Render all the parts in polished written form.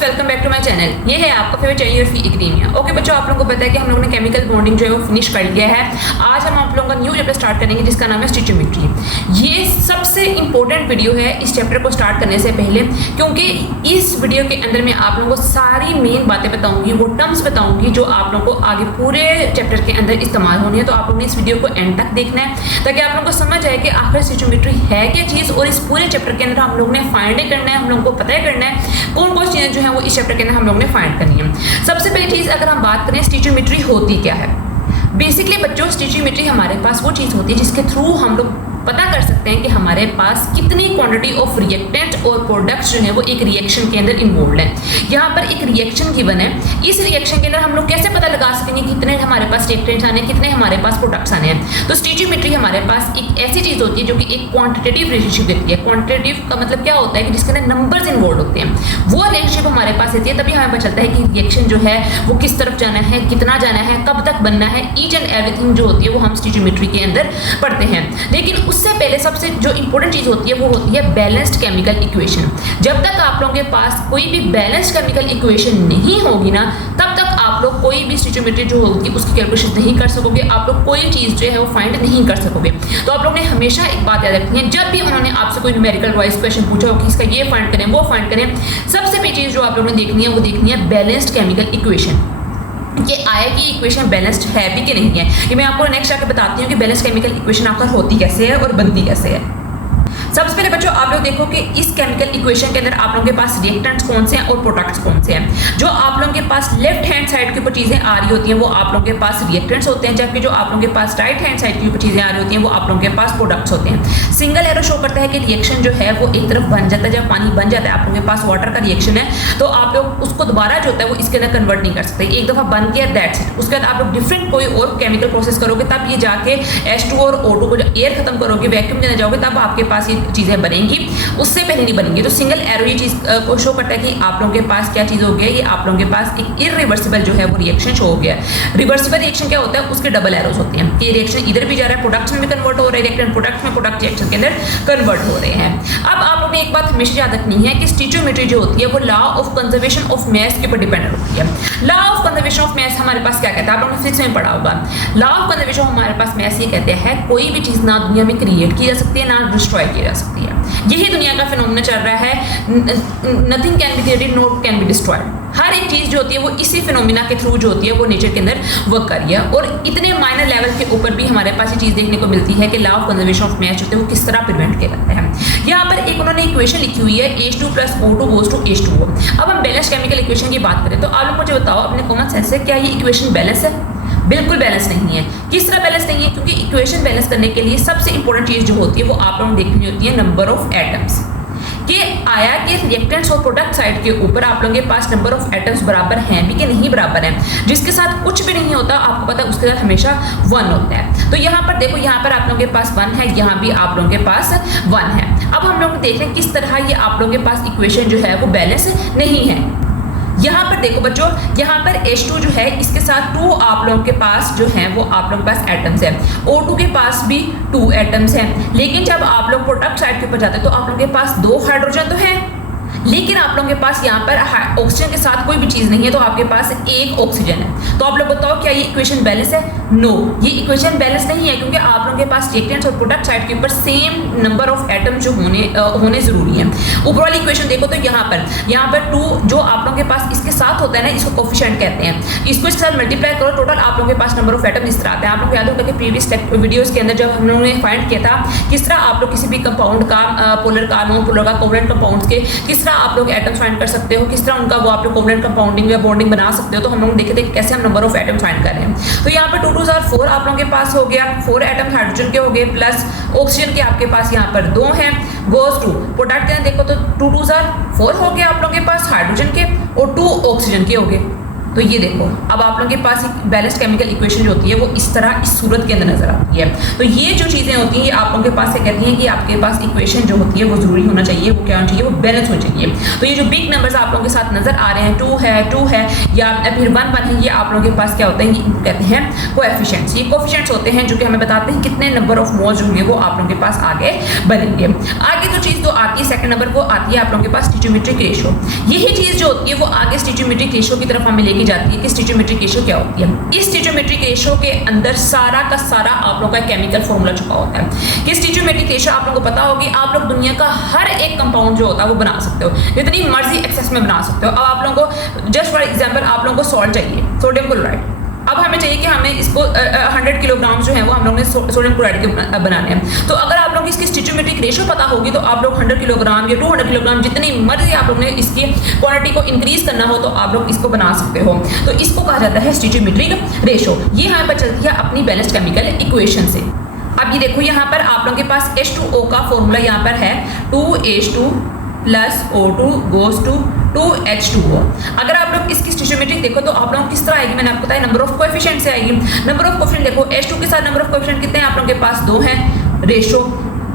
Students, welcome back to my channel. ये है आपका favourite channel Phi Academia. Okay बच्चों, आप लोगों को पता है कि हम लोगों ने केमिकल बॉन्डिंग जो है वो फिनिश कर लिया है। आज हम आप लोगों का न्यू चैप्टर स्टार्ट करेंगे जिसका नाम है स्टिचियोमेट्री। ये सबसे इंपॉर्टेंट वीडियो है इस चैप्टर को स्टार्ट करने से पहले, क्योंकि इस वीडियो के अंदर मैं आप लोगों को सारी मेन बातें बताऊंगी, वो टर्म्स बताऊंगी जो आप लोगों को आगे पूरे चैप्टर के अंदर इस्तेमाल होनी है। तो आप लोगों ने इस वीडियो को एंड तक देखना है ताकि आप लोगों को समझ आए कि आखिर स्टिचियोमेट्री है क्या चीज़, और इस पूरे चैप्टर के अंदर हम लोगों ने फाइंड करना है, हम लोगों को पता करना है कौन कौन चीज़ें जो है वो इस चैप्टर के अंदर हम लोगों ने फाइंड करनी है। सबसे पहली चीज़ अगर हम बात करें स्टिचियोमेट्री होती क्या है। बेसिकली बच्चों, स्टिचियोमेट्री हमारे पास वो चीज़ होती है जिसके थ्रू हम लोग पता कर सकते हैं कि हमारे पास कितनी क्वांटिटी ऑफ रिएक्टेंट और प्रोडक्ट्स जो है वो एक रिएक्शन के अंदर इन्वॉल्व है। यहाँ पर एक रिएक्शन गिवन है, इस रिएक्शन के अंदर हम लोग कैसे पता लगा सकेंगे कितने हमारे पास रिएक्टेंट्स आने हैं, कितने हमारे पास प्रोडक्ट्स आने हैं। तो स्टिचियोमेट्री हमारे पास एक ऐसी चीज़ होती है जो कि एक क्वांटिटेटिव रिलेशनशिप देती है। क्वांटिटेटिव का मतलब क्या होता है कि जिसके अंदर नंबर्स इन्वॉल्व होते हैं, वो रिलेशनशिप हमारे पास रहती है। तभी हमें पता चलता है कि रिएक्शन जो है वो किस तरफ जाना है, कितना जाना है, कब तक बनना है, ईच एंड एवरीथिंग जो होती है वो हम स्टिचियोमेट्री के अंदर पढ़ते हैं। लेकिन उससे पहले सबसे जो इंपॉर्टेंट चीज़ होती है वो होती है बैलेंस्ड केमिकल इक्वेशन। जब तक आप लोगों के पास कोई भी बैलेंस्ड केमिकल इक्वेशन नहीं होगी ना, तब तक आप लोग कोई भी स्टिचियोमेट्री जो होगी उसकी कैलकुलेशन नहीं कर सकोगे, आप लोग कोई चीज़ जो है वो फाइंड नहीं कर सकोगे। तो आप लोग ने हमेशा एक बात याद रखनी है, जब भी उन्होंने आपसे कोई न्यूमेरिकल वाइज क्वेश्चन पूछा हो कि इसका ये फाइंड करें वो फाइंड करें, सबसे पहली चीज़ जो आप लोगों ने देखनी है वो देखनी है बैलेंस्ड केमिकल इक्वेशन। ये आया कि इक्वेशन बैलेंस्ड है भी कि नहीं है। ये मैं आपको नेक्स्ट आके बताती हूँ कि बैलेंस्ड केमिकल इक्वेशन आपका होती कैसे है और बनती कैसे है। सबसे पहले बच्चों आप लोग देखो कि इस केमिकल इक्वेशन के अंदर आप लोगों के पास रिएक्टेंट्स कौन से हैं और प्रोडक्ट्स कौन से हैं। जो आप लोगों के पास लेफ्ट हैंड साइड के ऊपर चीज़ें आ रही होती हैं वो आप लोगों के पास रिएक्टेंट्स होते हैं, जबकि जो आप लोगों के पास राइट हैंड साइड के ऊपर चीज़ें आ रही होती हैं वो आप लोगों के पास प्रोडक्ट्स होते हैं। सिंगल एरो शो करता है कि रिएक्शन जो है वो एक तरफ बन जाता है। जब पानी बन जाता है, आप लोगों के पास वाटर का रिएक्शन है, तो आप लोग उसको दोबारा जो होता है वो इसके अंदर कन्वर्ट नहीं कर सकते। एक दफ़ा बन गया दैट्स इट। उसके बाद आप लोग डिफरेंट कोई और केमिकल प्रोसेस करोगे, तब ये जाके H2 और O2 को एयर खत्म करोगे, वैक्यूम देने जाओगे, तब आपके पास ये चीज़ें बनेंगी, उससे पहले नहीं बनेंगे। तो सिंगल एरो ये चीज़ को शो करता है कि आप लोगों के पास क्या चीज़ हो गया, ये आप लोगों के पास एक इरिवर्सिबल जो है वो रिएक्शन शो हो गया। रिवर्सिबल रिएक्शन क्या होता है, उसके डबल एरोज होते हैं कि रिएक्शन इधर भी जा रहा है, प्रोडक्ट्स में भी कन्वर्ट हो रहा है, रिएक्टेंट प्रोडक्ट्स में, प्रोडक्ट रिएक्शन के अंदर कन्वर्ट हो रहे हैं। अब आप लोगों ने एक बात हमेशा याद रखनी है कि स्टिचियोमेट्री जो होती है वो law of conservation of mass के ऊपर डिपेंडेंट होती है। Law of conservation of mass हमारे पास क्या कहता है, आप लोगों ने फिजिक्स में पढ़ा होगा। लॉ ऑफ कंजर्वेशन हमारे पास मास ये कहते हैं कोई भी चीज़ ना दुनिया में क्रिएट की जा सकती है ना डिस्ट्रॉय की जा सकती है। यही दुनिया का फिनोमेना चल रहा है, nothing can be created, not can be destroyed. हर एक चीज़ जो होती है वो इसी फिनोमेना के थ्रू जो होती है वो नेचर के अंदर वर्क कर रही है। और इतने माइनर लेवल के ऊपर भी हमारे पास ये चीज़ देखने को मिलती है कि law of conservation of mass होते हैं वो किस तरह प्रिवेंट किया जाता है। यहाँ पर एक उन्होंने इक्वेशन लिखी हुई है H2 + O2 goes to H2O। अब हम बैलेंस केमिकल इक्वेशन की बात करें तो आप लोग मुझे बताओ अपने कॉमन सेंस से, क्या ये इक्वेशन बैलेंस है? बिल्कुल बैलेंस नहीं है। किस तरह बैलेंस नहीं है? क्योंकि इक्वेशन बैलेंस करने के लिए सबसे इंपॉर्टेंट चीज़ जो होती है वो आप लोगों को देखनी होती है नंबर ऑफ एटम्स। कि आया कि रिएक्टेंट्स और प्रोडक्ट साइड के ऊपर आप लोगों के पास नंबर ऑफ एटम्स बराबर हैं भी कि नहीं बराबर हैं। जिसके साथ कुछ भी नहीं होता आपको पता है उसके साथ हमेशा 1 होता है। तो यहाँ पर देखो, यहाँ पर आप लोगों के पास 1 है, यहाँ भी आप लोगों के पास 1 है। अब हम लोग देख रहे हैं किस तरह ये आप लोगों के पास इक्वेशन जो है वो बैलेंस नहीं है। यहाँ पर देखो बच्चों, यहाँ पर H2 जो है इसके साथ 2 आप लोगों के पास जो है वो आप लोगों के पास एटम्स है। O2 के पास भी 2 एटम्स हैं। लेकिन जब आप लोग प्रोडक्ट साइड के ऊपर जाते हैं तो आप लोगों के पास 2 हाइड्रोजन तो है, लेकिन आप लोगों के पास यहाँ पर ऑक्सीजन के साथ कोई भी चीज़ नहीं है, तो आपके पास 1 ऑक्सीजन है। तो आप लोग बताओ क्या ये इक्वेशन बैलेंस है? नो, ये इक्वेशन बैलेंस नहीं है, क्योंकि आप लोगों के पास रिएक्टेंट्स और प्रोडक्ट साइड के ऊपर सेम नंबर ऑफ एटम जो होने जरूरी है। ऊपर वाली इक्वेशन देखो तो यहाँ पर 2 जो आप लोगों के पास इसके साथ होता है ना, इसको कोफिशिएंट कहते हैं। इसको इसके साथ मल्टीप्लाई करो, टोटल आप लोगों के पास नंबर ऑफ एटम इस तरह आता है। आप लोग याद होगा कि प्रीवियस वीडियोस के अंदर जब हम लोगों ने फाइंड किया था किस तरह आप लोग किसी भी कंपाउंड का पोलर का, नॉन पोलर का, कोवलेंट कंपाउंड्स के किस तरह आप लोग एटम्स फाइंड कर सकते हो, किस तरह उनका वो आप लोग कोवलेंट कंपाउंडिंग या बॉन्डिंग बना सकते हो। तो हम लोग देखे थे कैसे हम नंबर ऑफ एटम फाइंड कर रहे हैं। तो यहाँ पर 2 2 4 4 आप लोगों के पास हो गया, 4 एटम हाइड्रोजन के हो गए प्लस ऑक्सीजन के आपके पास यहाँ पर 2 हैं। गोज टू प्रोडक्ट के देखो तो 2 2 4 4 हो गया आप लोगों के पास हाइड्रोजन के और 2 ऑक्सीजन के हो गए। तो ये देखो, अब आप लोगों के पास एक बैलेंस्ड केमिकल इक्वेशन जो होती है वो इस तरह इस सूरत के अंदर नजर आती है। तो ये जो चीज़ें होती हैं ये आप लोगों के पास क्या कहती हैं कि आपके पास इक्वेशन जो होती है वो जरूरी होना चाहिए, वो क्या होना चाहिए, वो बैलेंस होना चाहिए। तो ये जो बिग नंबर्स आप लोगों के साथ नजर आ रहे हैं, 2 है या फिर 1 है, ये आप लोगों के पास क्या होता है, ये कहते हैं कोएफिशिएंट्स। ये कोएफिशिएंट्स होते हैं जो कि हमें बताते हैं कितने नंबर ऑफ मोल्स होंगे वो आप लोगों के पास आगे बनेंगे। आगे जो चीज़ तो आती है सेकंड नंबर को आती है आप लोगों के पास स्टोइचियोमेट्रिक रेशियो। यही चीज़ जो होती है वो आगे स्टोइचियोमेट्रिक रेशियो की तरफ हमें लेके जाती है कि स्टोइचियोमेट्रिक रेशियो क्या होती है। इस स्टोइचियोमेट्रिक रेशियो के अंदर सारा का सारा आप लोगों का केमिकल फॉर्मूला छुपा होता है कि स्टोइचियोमेट्रिक रेशियो आप लोगों को पता होगी, आप लोग दुनिया का हर एक कंपाउंड जो होता है वो बना सकते हो, जितनी मर्जी एक्सेस में बना सकते हो। अब आप लोगों को जस्ट फॉर एग्जाम्पल आप लोगों को सॉल्ट चाहिए, सोडियम क्लोराइड। अब हमें चाहिए कि हमें इसको 100 किलोग्राम जो है वो हम लोग ने सोडियम क्लोराइड के बनाने हैं। तो अगर आप लोग इसकी स्टोइचियोमेट्रिक रेशियो पता होगी तो आप लोग 100 किलोग्राम या 200 किलोग्राम जितनी मर्जी आप लोग ने इसकी क्वांटिटी को इंक्रीज करना हो तो आप लोग इसको बना सकते हो। तो इसको कहा जाता है स्टोइचियोमेट्रिक रेशियो। ये हमें पता चलती है अपनी बैलेंस्ड केमिकल इक्वेशन से। अब ये देखो यहाँ पर आप लोगों के पास H2O का फॉर्मूला यहाँ पर है 2H2 + O2 goes to 2H2O। अगर आप लोग इसकी स्टोइचियोमेट्रिक देखो तो आप लोगों को किस तरह आएगी, मैंने आपको बताया नंबर ऑफ कोएफिशिएंट से आएगी। नंबर ऑफ कोएफिशिएंट देखो, H2 के साथ नंबर ऑफ कोएफिशिएंट कितने हैं आप लोगों के पास, 2 हैं रेशो।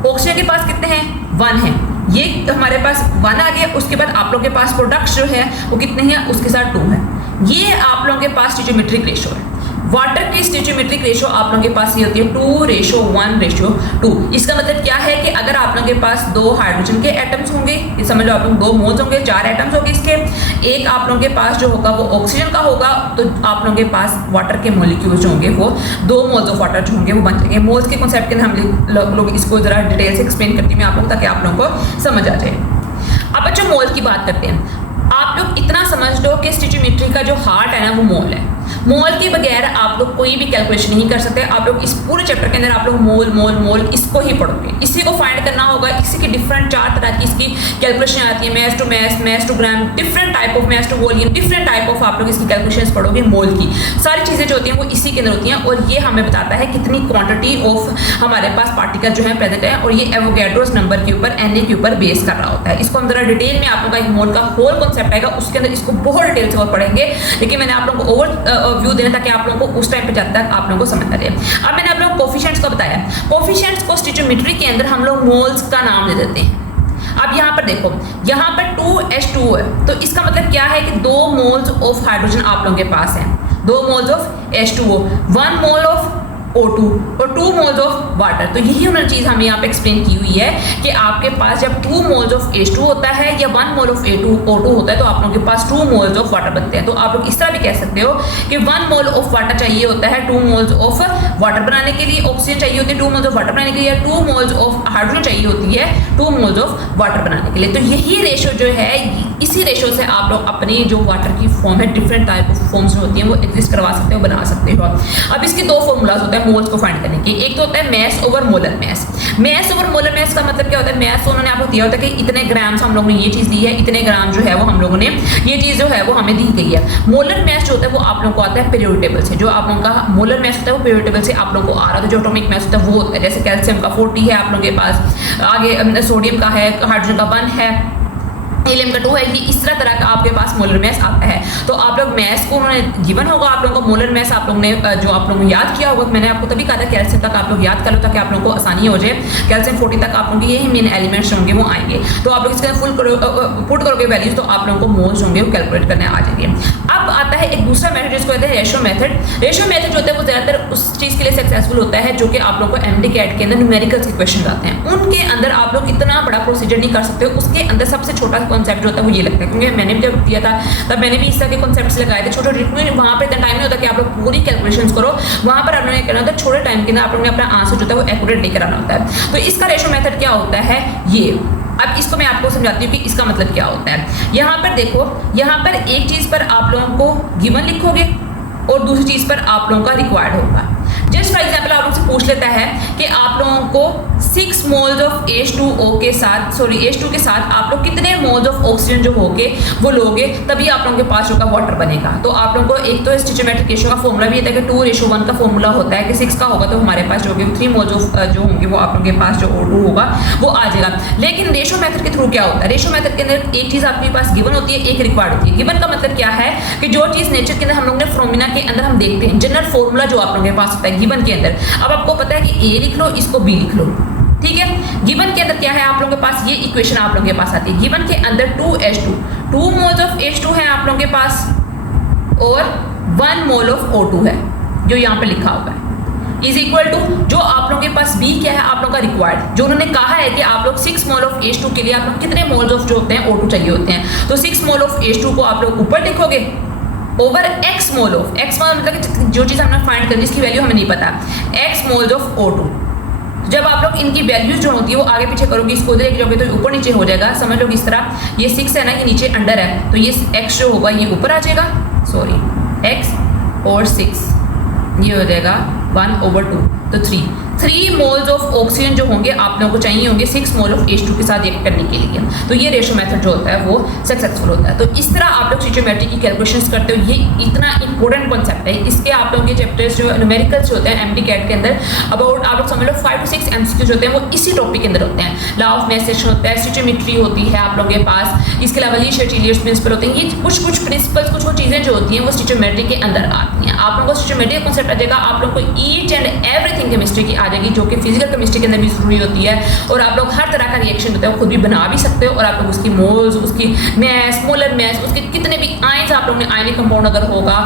ऑक्सीजन के पास कितने हैं, 1 है। ये हमारे पास 1 आ गया। उसके बाद आप लोगों के पास प्रोडक्ट्स जो है वो कितने हैं, उसके साथ 2 है। ये आप लोगों के पास स्टोइचियोमेट्रिक रेशियो है। वाटर की स्टोइचियोमेट्रिक रेशियो आप लोगों के पास ये होती है 2:1:2। इसका मतलब क्या है कि अगर आप लोगों के पास 2 हाइड्रोजन के एटम्स होंगे, ये समझ लो आप लोग 2 मोल्स होंगे, 4 एटम्स होंगे इसके, एक आप लोगों के पास जो होगा वो ऑक्सीजन का होगा, तो आप लोगों के पास वाटर के मॉलिक्यूल्स जो होंगे वो 2 मोल्स ऑफ वाटर जो होंगे वो बन जाएंगे। मोल्स के कॉन्सेप्ट के अंदर हम लोग इसको जरा डिटेल से एक्सप्लेन करती हूँ मैं आप लोग, ताकि आप लोगों को समझ आ जाए। अब अच्छा मोल की बात करते हैं। आप लोग इतना समझ लो कि स्टोइचियोमेट्री का जो हार्ट है ना वो मोल है। मोल के बगैर आप लोग कोई भी कैलकुलेशन नहीं कर सकते। आप लोग इस पूरे चैप्टर के अंदर आप लोग मोल मोल मोल इसको ही पढ़ोगे, इसी को फाइंड करना होगा। इसी की डिफरेंट 4 तरह की इसकी कैलकुलेशन आती है, mass to mass, mass to gram, different type of mass to volume, different type of आप लोग इसकी कैलकुलेशन पढ़ोगे। मोल की सारी चीज़ें जो होती हैं वो इसी के अंदर होती हैं, और ये हमें बताता है कितनी क्वांटिटी ऑफ हमारे पास पार्टिकल जो है प्रेजेंट है, और ये एवोगैड्रोस नंबर के ऊपर Na के ऊपर बेस कर रहा होता है। इसको हम जरा डिटेल में आप लोग का एक मोल का होल कॉन्सेप्ट आएगा, उसके अंदर इसको बहुत डिटेल से और पढ़ेंगे, लेकिन मैंने आप लोगों को ओवर व्यू देना ताकि आप लोगों को उस टाइम पे जब तक आप लोगों को समझ आ जाए। अब मैंने आप लोगों को कोफिशिएंट्स को बताया। कोफिशिएंट्स को स्टोइचियोमेट्री के अंदर हम लोग मोल्स का नाम दे देते हैं। अब यहाँ पर देखो, यहाँ पर 2H2O है, तो इसका मतलब क्या है कि 2 मोल्स ऑफ हाइड्रोजन आप लोगों के पास है, 2 moles of H2O, 1 mole of O2 और 2 मोल्स ऑफ वाटर। तो यही उन्होंने चीज़ हमें यहाँ पे एक्सप्लेन की हुई है कि आपके पास जब 2 मोल्स ऑफ H2 होता है या 1 मोल ऑफ O2 होता है तो आप लोगों के पास 2 मोल्स ऑफ वाटर बनते हैं। तो आप लोग इस तरह भी कह सकते हो कि 1 मोल ऑफ वाटर चाहिए होता है 2 मोल्स ऑफ वाटर बनाने के लिए, ऑक्सीजन चाहिए होती है 2 मोल्स ऑफ वाटर बनाने के लिए, 2 मोल्स ऑफ हाइड्रोजन चाहिए होती है 2 मोल्स ऑफ वाटर बनाने के लिए। तो यही रेशो जो है, इसी रेशो से आप लोग अपनी जो वाटर की फॉर्म है, डिफरेंट टाइप ऑफ फॉर्म्स होती हैं वो एग्जिस्ट करवा सकते हो, बना सकते हो। अब इसके 2 फॉर्मूलाज होते हैं मोल्स को फाइंड करने के। एक तो होता है mass over molar mass. Mass over molar mass का मतलब क्या होता है, मैस तो उन्होंने आपको दिया होता है कि इतने ग्राम्स हम लोगों ने ये चीज़ दी है, इतने ग्राम जो है वो हम लोगों ने ये चीज़ जो है वो हमें दी गई है। मोलर मैस जो होता है वो आप लोगों को आता है पीरियोडिक टेबल से। जो आप लोगों का मोलर मैस होता है वो पीरियोडिक टेबल से आप लोगों को आ रहा है। जो एटॉमिक मैस होता है वो होता है, जैसे कैल्शियम का 40 है आप लोगों के पास, आगे सोडियम का है, हाइड्रोजन का 1 है, हीलियम का 2 है। ये इस तरह का आपके पास मोलर मैस आता है। तो आप लोग मैस को उन्होंने गिवन होगा, आप लोगों को मोलर मैस आप लोगों ने जो आप लोगों ने याद किया होगा। मैंने आपको तभी कहा था कैल्शियम तक आप लोग याद कर लो ताकि आप लोगों को आसानी हो जाए। कैल्शियम 40 तक आप लोगों के यही मेन एलिमेंट्स होंगे वो आएंगे। तो आप लोग इसके अंदर पुट करोगे वैल्यूज, तो आप लोगों को मोल्स होंगे वो कैलकुलेट करने आ जाएंगे। अब आता है एक दूसरा मेथड जिसको कहते हैं रेशो मेथड। रेशो मेथड जो होता है वो ज़्यादातर उस चीज़ के लिए सक्सेसफुल होता है जो कि आप लोगों को एमडी कैट के अंदर न्यूमेरिकल्स के क्वेश्चन आते हैं। उनके अंदर आप लोग इतना बड़ा प्रोसीजर नहीं कर सकते। उसके अंदर सबसे छोटा कॉन्सेप्ट जो होता है वो ये लगता है, क्योंकि मैंने भी जब दिया था तब मैंने भी इस तरह के कॉन्सेप्ट्स लगाए थे छोटे छोटे। वहाँ पर इतना टाइम नहीं होता कि आप लोग पूरी कैलकुलेशंस करो। वहाँ पर आप लोगों ने करना होता है छोटे टाइम के अंदर आप लोगों ने अपना आंसर जो होता है वो एक्यूरेट लेकर आना होता है। तो इसका रेशो मेथड क्या होता है ये, अब इसको मैं आपको समझाती हूँ कि इसका मतलब क्या होता है। यहाँ पर देखो, यहाँ पर एक चीज़ पर आप लोगों को गिवन लिखोगे और दूसरी चीज़ पर आप लोगों का रिक्वायर्ड होगा। जस्ट फॉर एग्जाम्पल आप लोग से पूछ लेता है कि आप लोगों को 6 मोल्स ऑफ H2O के साथ H2 के साथ आप लोग कितने मोल्स ऑफ ऑक्सीजन जो होगे वो लोगे, तभी आप लोगों के पास जो का वाटर बनेगा। तो आप लोगों को एक तो स्टिचोमेट्रिक रेशियो का फॉर्मूला भी होता है कि 2:1 का फॉर्मूला होता है कि 6 का होगा तो हमारे पास जो होंगे 3 मोल्स ऑफ जो होंगे वो आप लोगों के पास जो O2 होगा वो आ जाएगा। लेकिन रेशो मेथड के थ्रू क्या होता है, रेशो मेथड के अंदर एक चीज़ आपके पास गिवन होती है, एक रिक्वायर्ड होती है। गिवन का मतलब क्या है कि जो चीज़ नेचर के अंदर हम लोग ने फॉर्मूला के अंदर हम देखते हैं, जनरल फॉर्मूला जो आप लोगों के पास होता है गिवन के अंदर। अब आपको पता है कि A लिख लो, इसको B लिख लो, ठीक है। गिवन के अंदर क्या है आप लोगों के पास, ये इक्वेशन आप लोगों के पास आती है। गिवन के अंदर 2H2 2 मोल्स ऑफ H2 है आप लोगों के पास और 1 मोल ऑफ O2 है जो यहाँ पे लिखा हुआ है, इज इक्वल टू जो आप लोगों के पास B क्या है आप लोगों का रिक्वायर्ड, जो उन्होंने कहा है कि आप लोग 6 मोल ऑफ H2 के लिए आप लोग कितने मोल्स ऑफ जो होते हैं O2 चाहिए होते हैं। तो 6 मोल ऑफ H2 को आप लोग ऊपर लिखोगे over X mole of, X मतलब कि जो चीज़ हमने फाइंड करनी जिसकी वैल्यू हमें नहीं पता, X मोल्स ऑफ O2। जब आप लोग इनकी वैल्यूज जो होती है वो आगे पीछे करोगे, इसको उधर एक जाओगे तो ऊपर नीचे हो जाएगा, समझ लो इस तरह। ये 6 है ना, ये नीचे अंडर है, तो ये x जो होगा ये ऊपर आ जाएगा, सॉरी x और 6 ये हो जाएगा 1/2 तो 3 मोल्स ऑफ ऑक्सीजन जो होंगे आप लोगों को चाहिए होंगे 6 मोल ऑफ H2 के साथ रिएक्ट करने के लिए। तो ये रेशो मेथड जो होता है वो सक्सेसफुल होता है। तो इस तरह आप लोग स्टिचोमेट्री की कैलकुलेशंस करते हो, ये इतना इंपॉर्टेंट कॉन्सेप्ट है। इसके आप लोगों के चैप्टर्स जो न्यूमेरिकल्स होते हैं MD कैट के अंदर अबाउट आप लोग समझ लो 5 to 6 MCQs होते हैं, वो इसी टॉपिक के अंदर होते हैं। लॉ ऑफ मैसेज होता है, स्टिचोमेट्री होती है आप लोगों के पास, इसके अलावा लीश-टेलियर्स प्रिंसिपल होते हैं। ये कुछ प्रिंसिपल्स कुछ वो चीज़ें जो होती हैं वो स्टिचोमेट्री के अंदर आती हैं। आप लोगों को स्टिचोमेट्री का कॉन्सेप्ट आ जाएगा, आप लोगों को ईच एंड एवरीथिंग केमिस्ट्री की आ जाएगी जो कि फिजिकल केमिस्ट्री के अंदर भी जरूरी होती है। और आप लोग हर तरह का रिएक्शन होता है वो खुद भी बना भी सकते हो, और आप लोग उसकी मोल्स, उसकी मैस, मोलर मैस, उसके कितने भी आयंस आप लोगों ने आयनिक कंपाउंड अगर होगा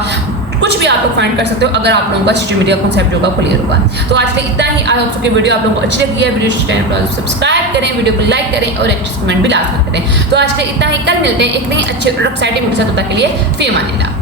कुछ भी आप लोग फाइंड कर सकते हो अगर आप लोगों का स्टिचोमेट्री का कॉन्सेप्ट होगा क्लियर होगा। तो आज के लिए इतना ही। आई होप सो कि वीडियो आप लोगों को अच्छी लगी है। वीडियो चैनल को सब्सक्राइब करें, वीडियो को लाइक करें और एक कमेंट भी लाजमी करें। तो आज के लिए इतना ही, कल मिलते हैं एक नई अच्छे प्रोडक्ट साइड वीडियो के साथ। तब तक के लिए फी अमान अल्लाह।